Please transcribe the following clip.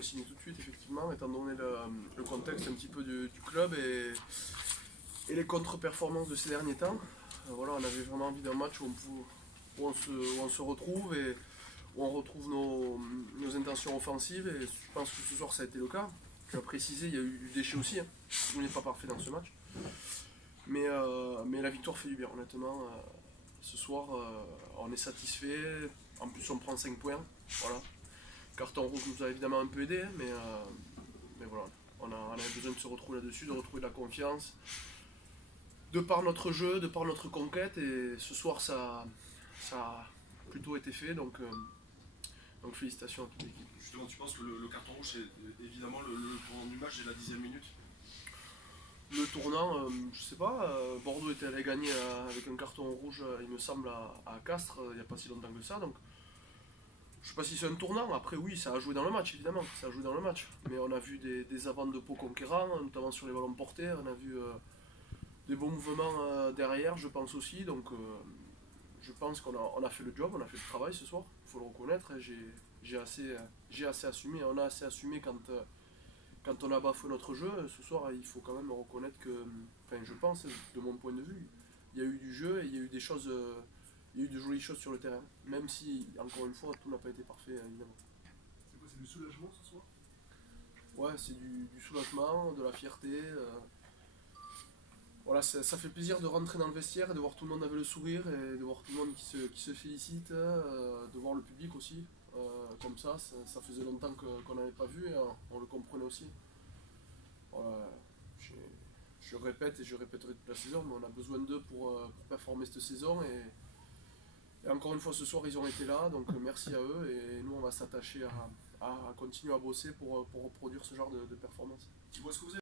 pourrait signer tout de suite, effectivement, étant donné le contexte un petit peu du club et les contre-performances de ces derniers temps. Voilà, on avait vraiment envie d'un match où on se retrouve et où on retrouve nos intentions offensives, et je pense que ce soir ça a été le cas. Tu as précisé, il y a eu du déchet aussi, hein. On n'est pas parfait dans ce match. Mais la victoire fait du bien, honnêtement. Ce soir, on est satisfait. En plus, on prend 5 points. Voilà. Carton rouge nous a évidemment un peu aidé, hein, mais voilà. On avait besoin de se retrouver là-dessus, de retrouver de la confiance. De par notre jeu, de par notre conquête, et ce soir, ça a plutôt été fait. Donc félicitations à toute l'équipe. Justement, tu penses que le carton rouge, c'est évidemment le tournant du match dès la 10e minute? Le tournant, je sais pas, Bordeaux était allé gagner avec un carton rouge, il me semble, à Castres, il n'y a pas si longtemps que ça. Donc, je sais pas si c'est un tournant. Après, oui, ça a joué dans le match, évidemment. Ça a joué dans le match. Mais on a vu des avants de Pau conquérants, notamment sur les ballons portés. On a vu des bons mouvements derrière, je pense aussi. Donc, je pense qu'on a fait le job, on a fait le travail ce soir. Il faut le reconnaître. J'ai assez assumé. On a assez assumé quand on a bafoué notre jeu. Ce soir, il faut quand même reconnaître que, enfin, je pense, de mon point de vue, il y a eu du jeu et il y a eu des choses, il y a eu de jolies choses sur le terrain. Même si, encore une fois, tout n'a pas été parfait, évidemment. C'est quoi, c'est du soulagement ce soir? Ouais, c'est du soulagement, de la fierté. Voilà, ça fait plaisir de rentrer dans le vestiaire et de voir tout le monde avec le sourire et de voir tout le monde qui se félicite, de voir le public aussi. Comme ça faisait longtemps qu'on n'avait pas vu et on le comprenait aussi. Voilà, je répète et je répéterai toute la saison, mais on a besoin d'eux pour performer cette saison. Et encore une fois, ce soir, ils ont été là, donc merci à eux. Et nous, on va s'attacher à continuer à bosser pour reproduire ce genre de performance. Tu vois ce que vous avez